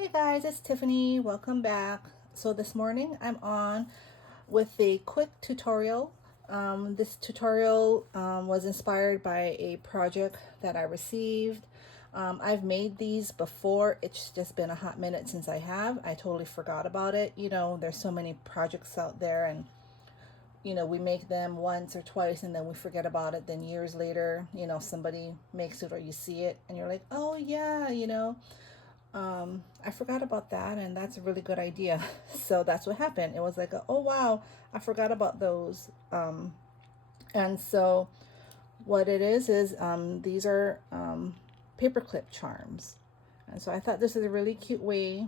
Hey guys, it's Tiffany. Welcome back. So this morning I'm on with a quick tutorial. This tutorial was inspired by a project that I received. I've made these before. It's just been a hot minute since I have. I totally forgot about it. You know, there's so many projects out there and we make them once or twice and then we forget about it. Then years later, somebody makes it or you see it and you're like, oh yeah, I forgot about that, and that's a really good idea. So that's what happened. It was like, oh wow, I forgot about those. And so what it is these are paperclip charms. And so I thought this is a really cute way,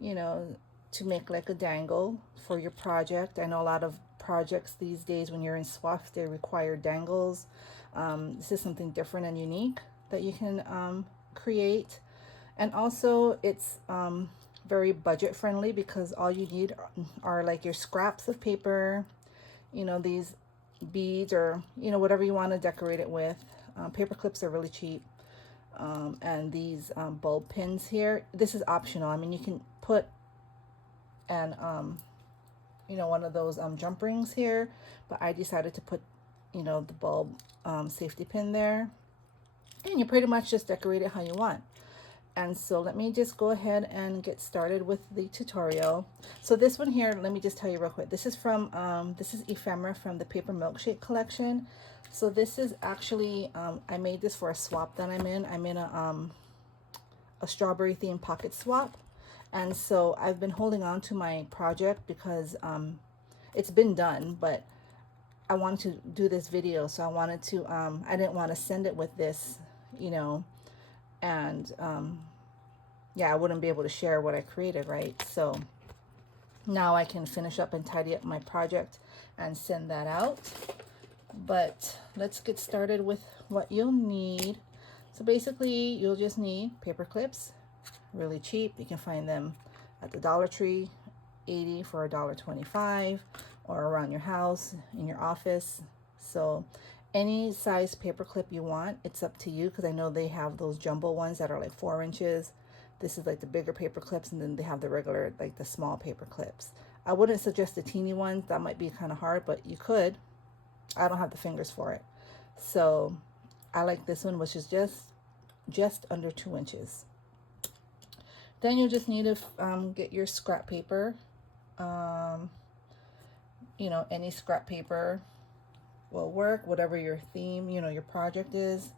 you know, to make like a dangle for your project. I know a lot of projects these days when you're in swaps, they require dangles. This is something different and unique that you can create. And also it's very budget friendly because all you need are like your scraps of paper, these beads or, whatever you want to decorate it with. Paper clips are really cheap. And these bulb pins here, this is optional. I mean, you can put an, one of those jump rings here, but I decided to put, the bulb safety pin there. And you pretty much just decorate it how you want. And so let me just go ahead and get started with the tutorial. So this one here, let me just tell you real quick. This is from, this is ephemera from the Paper Milkshake collection. So this is actually, I made this for a swap that I'm in. I'm in a strawberry themed pocket swap. And so I've been holding on to my project because it's been done, but I wanted to do this video. So I wanted to, I didn't want to send it with this, and yeah, I wouldn't be able to share what I created, right? So now I can finish up and tidy up my project and send that out. But let's get started with what you'll need. So basically you'll just need paper clips, really cheap. You can find them at the Dollar Tree, 80 for $1.25, or around your house, in your office. So any size paper clip you want, it's up to you, because I know they have those jumbo ones that are like 4 inches. This is like the bigger paper clips, and then they have the regular, like the small paper clips. I wouldn't suggest the teeny ones. That might be kind of hard, but you could. I don't have the fingers for it. So I like this one, which is just under 2 inches. Then you just need to get your scrap paper. Any scrap paper will work, whatever your theme, your project is.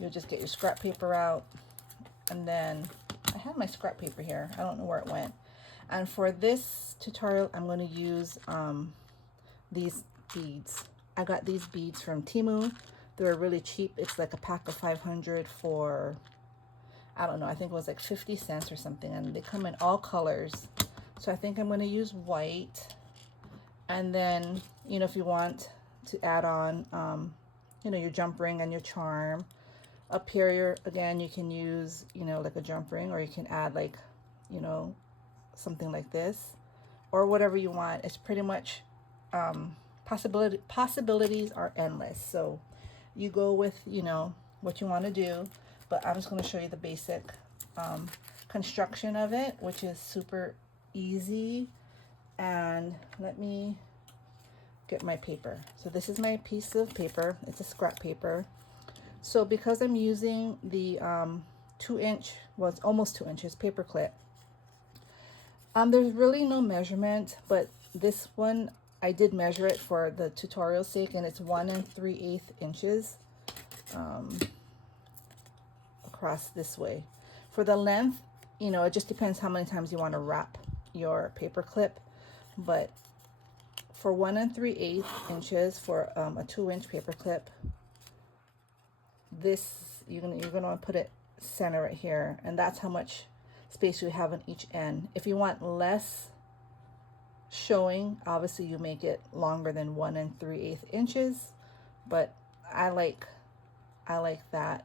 You'll just get your scrap paper out, and then I have my scrap paper here. I don't know where it went. And for this tutorial, I'm going to use these beads. I got these beads from Temu. They're really cheap. It's like a pack of 500 for, I don't know, I think it was like 50 cents or something. And they come in all colors. So I think I'm going to use white. And then, if you want to add on, your jump ring and your charm. Up here, again, you can use, like a jump ring, or you can add like, something like this, or whatever you want. It's pretty much, possibilities are endless. So you go with, what you want to do, but I'm just going to show you the basic construction of it, which is super easy. And let me get my paper. So this is my piece of paper. It's a scrap paper. So because I'm using the 2-inch, well, it's almost 2 inches paper clip, there's really no measurement, but this one I did measure it for the tutorial sake, and it's 1 3/8 inches across this way. For the length, it just depends how many times you want to wrap your paper clip, but for 1 3/8 inches for a 2-inch paper clip, this you're gonna put it center right here, and that's how much space you have on each end. If you want less showing, obviously you make it longer than 1 3/8 inches, but I like that.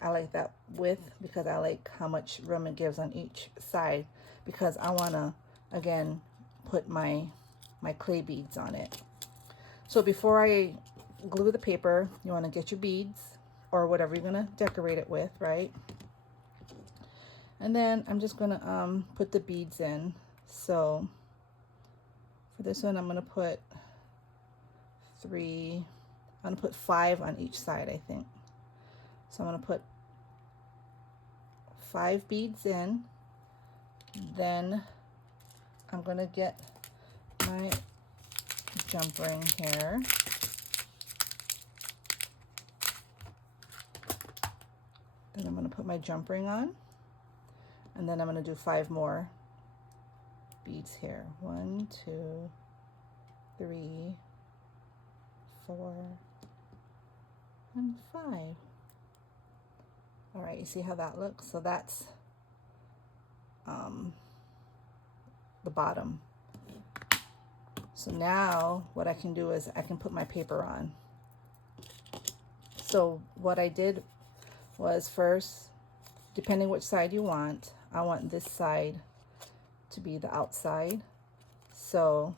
I like that width because I like how much room it gives on each side, because I want to, again, put my clay beads on it. So before I glue the paper, you want to get your beads or whatever you're going to decorate it with, right? And then I'm just gonna put the beads in. So for this one, I'm gonna put 3, I'm gonna put 5 on each side, I think. So I'm gonna put 5 beads in. Then I'm gonna get my jump ring here. Then I'm gonna put my jump ring on. And then I'm gonna do 5 more beads here. 1, 2, 3, 4, and 5. All right, you see how that looks? So that's the bottom. So now what I can do is I can put my paper on. So what I did was first, depending which side you want, I want this side to be the outside. So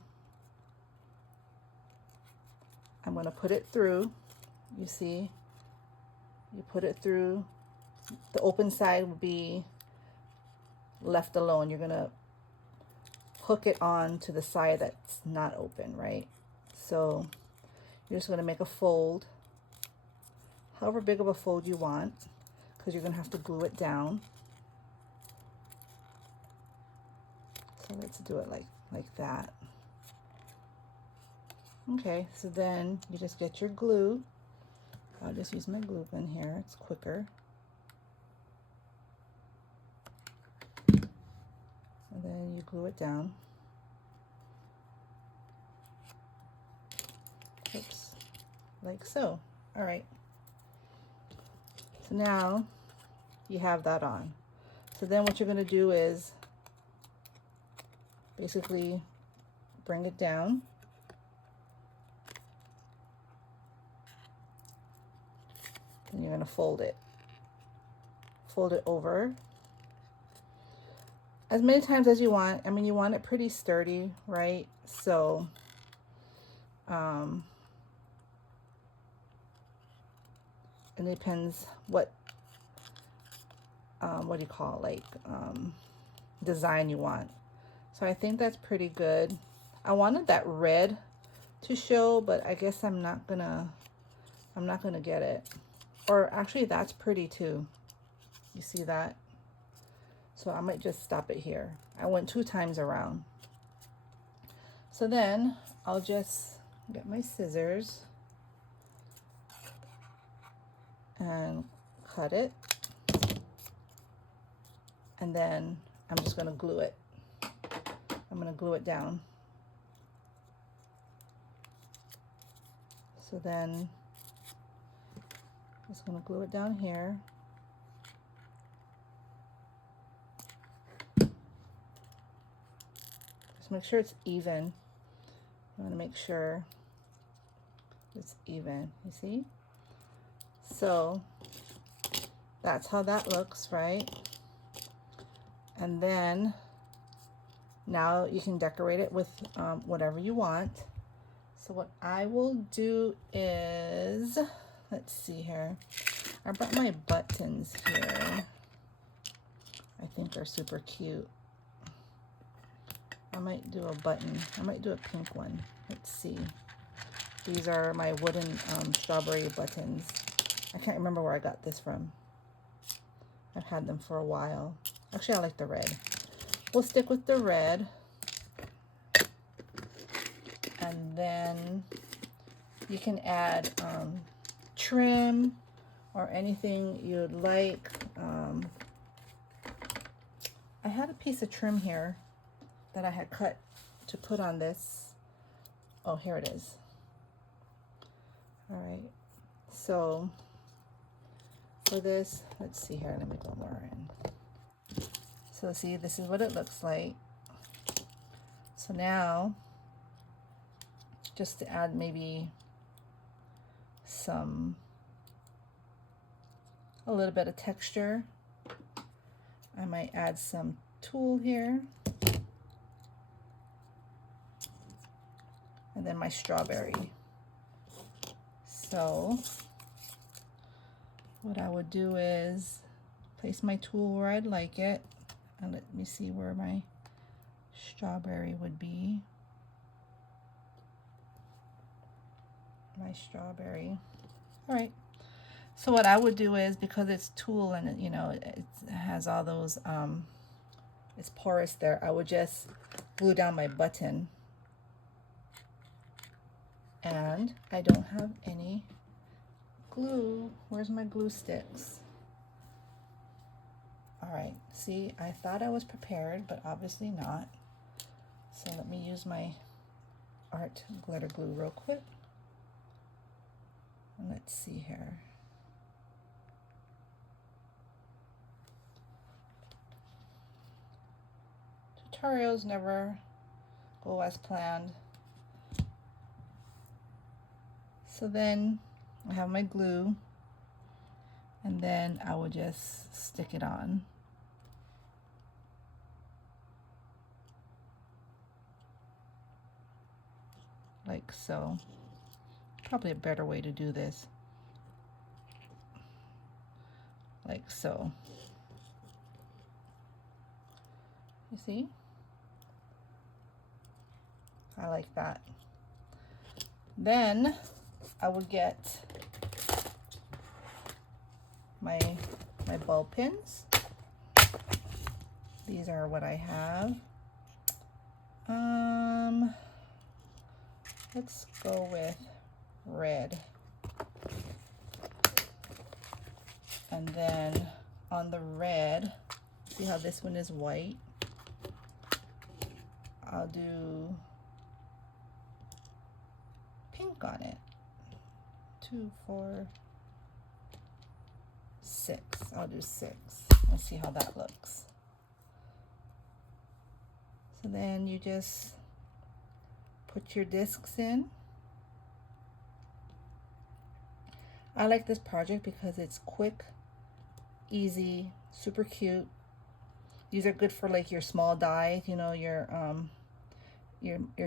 I'm going to put it through. You see, you put it through. The open side will be left alone. You're going to hook it on to the side that's not open, right? So you're just going to make a fold, however big of a fold you want, because you're going to have to glue it down. So let's do it like that. Okay, so then you just get your glue. I'll just use my glue gun here, it's quicker. And then you glue it down. Oops, like so. All right. So now you have that on. So then what you're going to do is basically bring it down. And you're going to fold it. Fold it over as many times as you want. I mean, you want it pretty sturdy, right? So it depends what do you call it, design you want. So I think that's pretty good. I wanted that red to show, but I guess I'm not gonna get it. Or actually, that's pretty too. You see that? So I might just stop it here. I went 2 times around. So then I'll just get my scissors and cut it. And then I'm just gonna glue it. I'm gonna glue it down. So then I'm just gonna glue it down here. Just make sure it's even. I wanna make sure it's even, you see? So that's how that looks, right? And then now you can decorate it with whatever you want. So what I will do is, let's see here. I brought my buttons here. I think they're super cute. I might do a button. I might do a pink one. Let's see. These are my wooden strawberry buttons. I can't remember where I got this from. I've had them for a while. Actually, I like the red. We'll stick with the red. And then you can add trim or anything you'd like. I had a piece of trim here that I had cut to put on this. Oh, here it is. All right. So for this, let's see here. Let me go more in. So see, this is what it looks like. So now, just to add maybe a little bit of texture, I might add some tulle here. And then my strawberry. So what I would do is place my tool where I'd like it, and let me see where my strawberry would be. My strawberry. All right. So what I would do is, because it's tulle and it, you know, it has all those, it's porous there, I would just glue down my button. And I don't have any glue. Where's my glue sticks? All right, see, I thought I was prepared, but obviously not. So let me use my art glitter glue real quick. And let's see here. Tutorials never go as planned. So then I have my glue, and then I will just stick it on. Like so. Probably a better way to do this. Like so. You see? I like that. Then I would get my ball pins. These are what I have. Let's go with red. And then on the red, see how this one is white? I'll do pink on it. 2, 4, 6. I'll do 6. Let's see how that looks. So then you just put your discs in. I like this project because it's quick, easy, super cute. These are good for like your small die, you know, your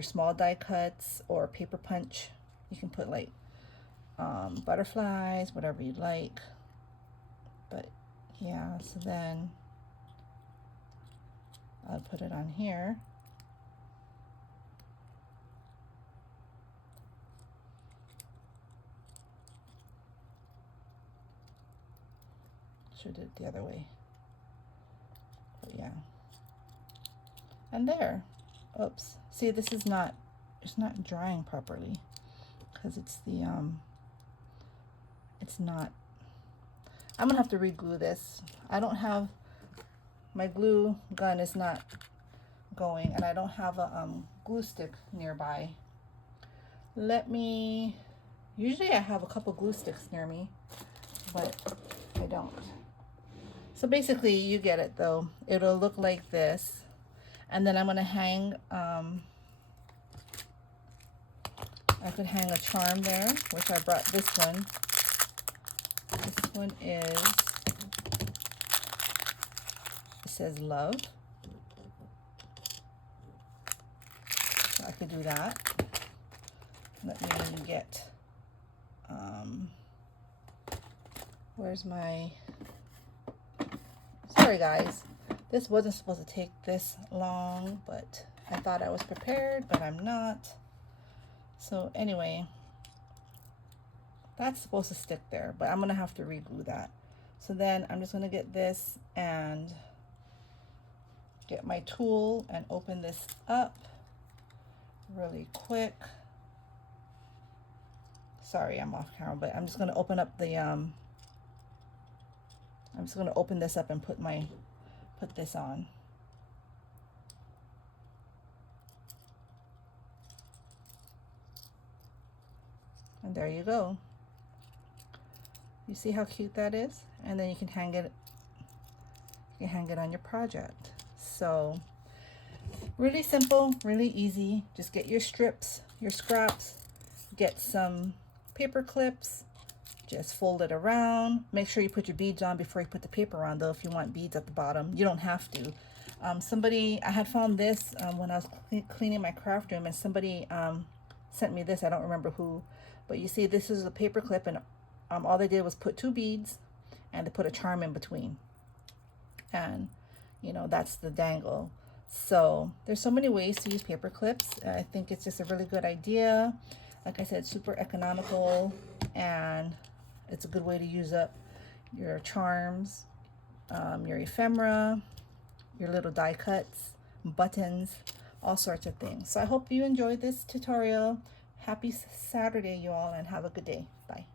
small die cuts or paper punch. You can put like butterflies, whatever you like. But yeah, so then I'll put it on here. Should do it the other way. But yeah. And there. Oops. See, this is not, it's not drying properly because it's the it's not. I'm gonna have to re-glue this. I don't have, my glue gun is not going, and I don't have a glue stick nearby. Let me, usually I have a couple glue sticks near me, but I don't. So basically you get it though. It'll look like this. And then I'm gonna hang, I could hang a charm there, which I brought this one. This one is, it says love. So I could do that. Let me get, where's my, sorry guys, this wasn't supposed to take this long, but I thought I was prepared, but I'm not. So anyway, that's supposed to stick there, but I'm gonna have to re-glue that. So then I'm just gonna get this and get my tool and open this up really quick. Sorry, I'm off camera, but I'm just gonna open up the I'm just gonna open this up and put this on. And there you go. You see how cute that is? And then you can hang it on your project. So really simple, really easy. Just get your strips, your scraps, get some paper clips, just fold it around. Make sure you put your beads on before you put the paper on though, if you want beads at the bottom. You don't have to. I had found this when I was cleaning my craft room, and somebody sent me this. I don't remember who, but you see this is a paper clip, and all they did was put 2 beads and they put a charm in between. and you know, that's the dangle. So there's so many ways to use paper clips. I think it's just a really good idea. Like I said, super economical, and it's a good way to use up your charms, your ephemera, your little die cuts, buttons, all sorts of things. So I hope you enjoyed this tutorial. Happy Saturday, you all, and have a good day. Bye.